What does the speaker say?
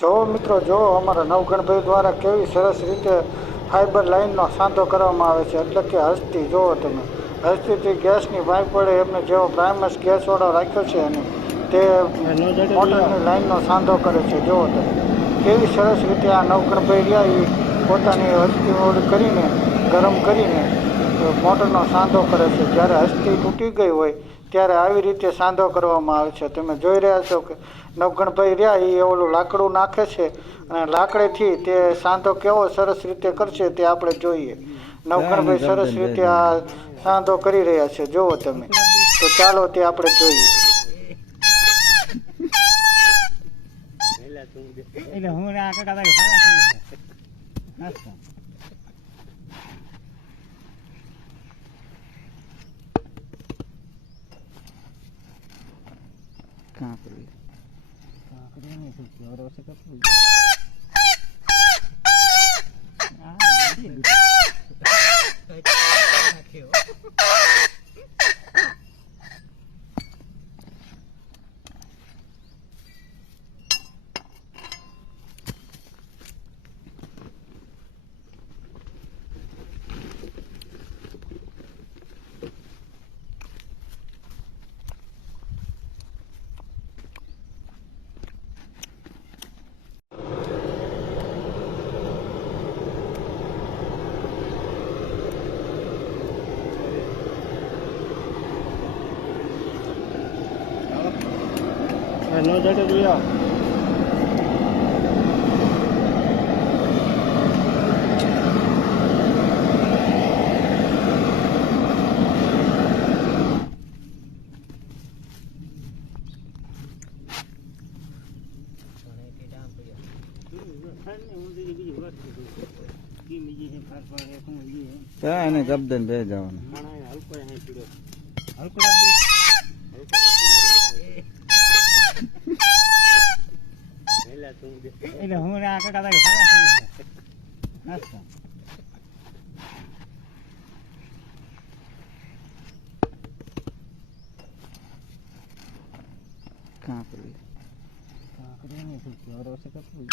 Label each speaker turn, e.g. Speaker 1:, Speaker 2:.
Speaker 1: જો મિત્રો, જો અમારા નવગણભાઈ દ્વારા કેવી સરસ રીતે ફાઇબર લાઇનનો સાંધો કરવામાં આવે છે, એટલે કે હસ્તી, જુઓ તમે. હસ્તીથી ગેસની પાઇપ પડે, એમને જેવો પ્રાઇમસ ગેસવાળો રાખ્યો છે એને, તે મોટરની લાઇનનો સાંધો કરે છે, જુઓ તમે. કેવી સરસ રીતે આ નવગણભાઈ રહ્યા એ પોતાની હસ્તી ઓલી કરીને, ગરમ કરીને, મોટરનો સાંધો કરે છે. જ્યારે હસ્તી તૂટી ગઈ હોય ત્યારે આવી રીતે સાંધો કરવામાં આવે છે? તમે જોઈ રહ્યા છો કે નવગણભાઈ રહ્યા એ ઓલું લાકડું નાખે છે અને લાકડેથી તે સાંધો કેવો સરસ રીતે કરશે તે આપણે જોઈએ. નવગણભાઈ સરસ રીતે આ સાંધો કરી રહ્યા છે. જુઓ તમે. તો ચાલો તે આપણે જોઈએ.
Speaker 2: એટલે હું આ કાકા તારે ખાવા થઈ ગયા. નાસ્તો. કાંકરી નહીં નો જડે જોયા
Speaker 3: ત્યાં એને જબદન બે જવાનું
Speaker 2: હલકો રાખજો. એટલે હું આ કાકા તારે ખાવા થઈ. નાસ્તો.
Speaker 3: કાંકરી
Speaker 2: કાંકરી નહીં થતી, હવે રોશે કપડું.